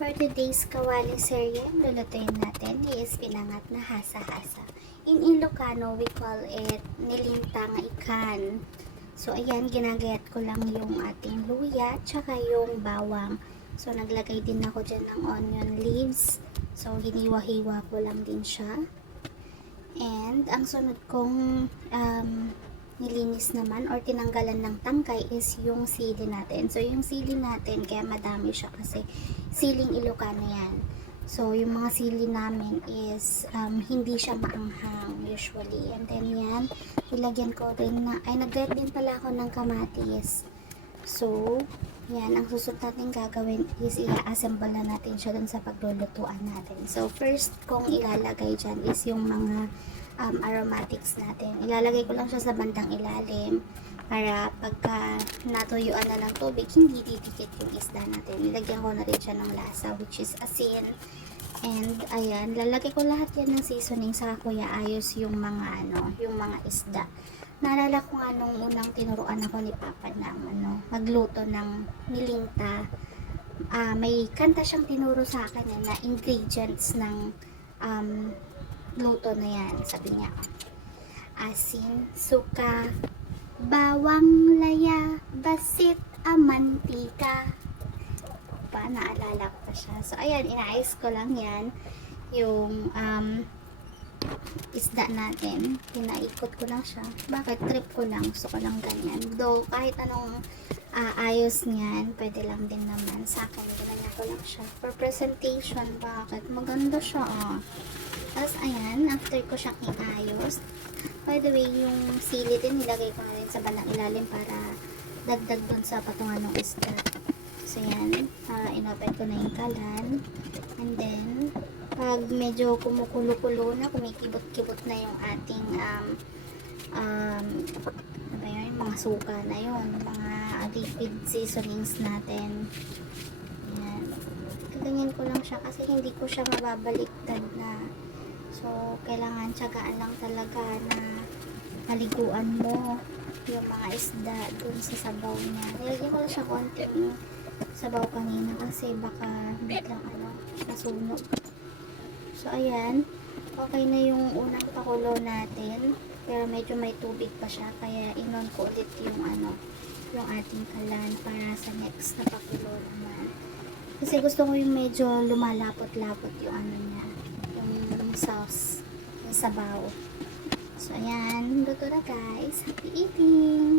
For today's kawali serye, lulutuin natin is pinangat na hasa-hasa. In Ilocano, we call it nilintang ikan. So, ayan, ginagayat ko lang yung ating luya, tsaka yung bawang. So, naglagay din ako dyan ng onion leaves. So, hiniwa-hiwa ko lang din siya. And, ang sunod kong nilinis naman or tinanggalan ng tangkay is yung sili natin. So, yung sili natin, kaya madami siya kasi siling Ilocano yan. So, yung mga sili namin is hindi siya maanghang usually. And then yan, ilagyan ko rin na, ay nag-get din pala ako ng kamatis. So, yan, ang susunod natin gagawin is i-assemble na natin siya dun sa paglulutuan natin. So, first kong ilalagay dyan is yung mga aromatics natin. Ilalagay ko lang siya sa bandang ilalim para pagka natuyuan na ng tubig, hindi didikit yung isda natin. Nilagyan ko na rin siya ng lasa, which is asin. And ayan, lalagay ko lahat yan ng seasoning sa kuya ayos yung mga yung mga isda. Naalala ko nga nung unang tinuruan ako ni Papa ng magluto ng nilinta. May kanta siyang tinuro sa akin na ingredients ng luto na yan. Sabi niya, asin, suka, bawang, laya, basit, mantika. Naalala ko pa siya. So, ayan, inaayos ko lang yan. Yung isda natin. Pinaikot ko lang siya. Bakit? Trip ko lang. Gusto ko lang ganyan. Though, kahit anong ayos niyan, pwede lang din naman. Sa akin, ganyan ko lang siya. For presentation, bakit? Maganda siya, Tapos, ayan, after ko siyang iayos. By the way, yung sili din, nilagay ko na rin sa bandang ilalim para dagdag dun sa patungan ng isda. So, yan. Inopen ko na yung kalan. And then, pag medyo kumukulo-kulo na, kumikibot-kibot na yung ating ano ba yun? Mga suka na yun. Mga liquid seasonings natin. Yan. Kaganyan ko lang siya kasi hindi ko siya mababaliktad na. So, kailangan tiyagaan lang talaga na maliguan mo yung mga isda dun sa sabaw niya. Nilagyan ko lang siya konting sabaw kanina kasi baka biglang masunog. So, ayan. Okay na yung unang pakulo natin. Pero medyo may tubig pa siya. Kaya inon ko ulit yung yung ating kalan para sa next na pakulo naman. Kasi gusto ko yung medyo lumalapot-lapot yung niya. Yung sauce. Yung sabaw. So, ayan. Luto na guys. Happy eating!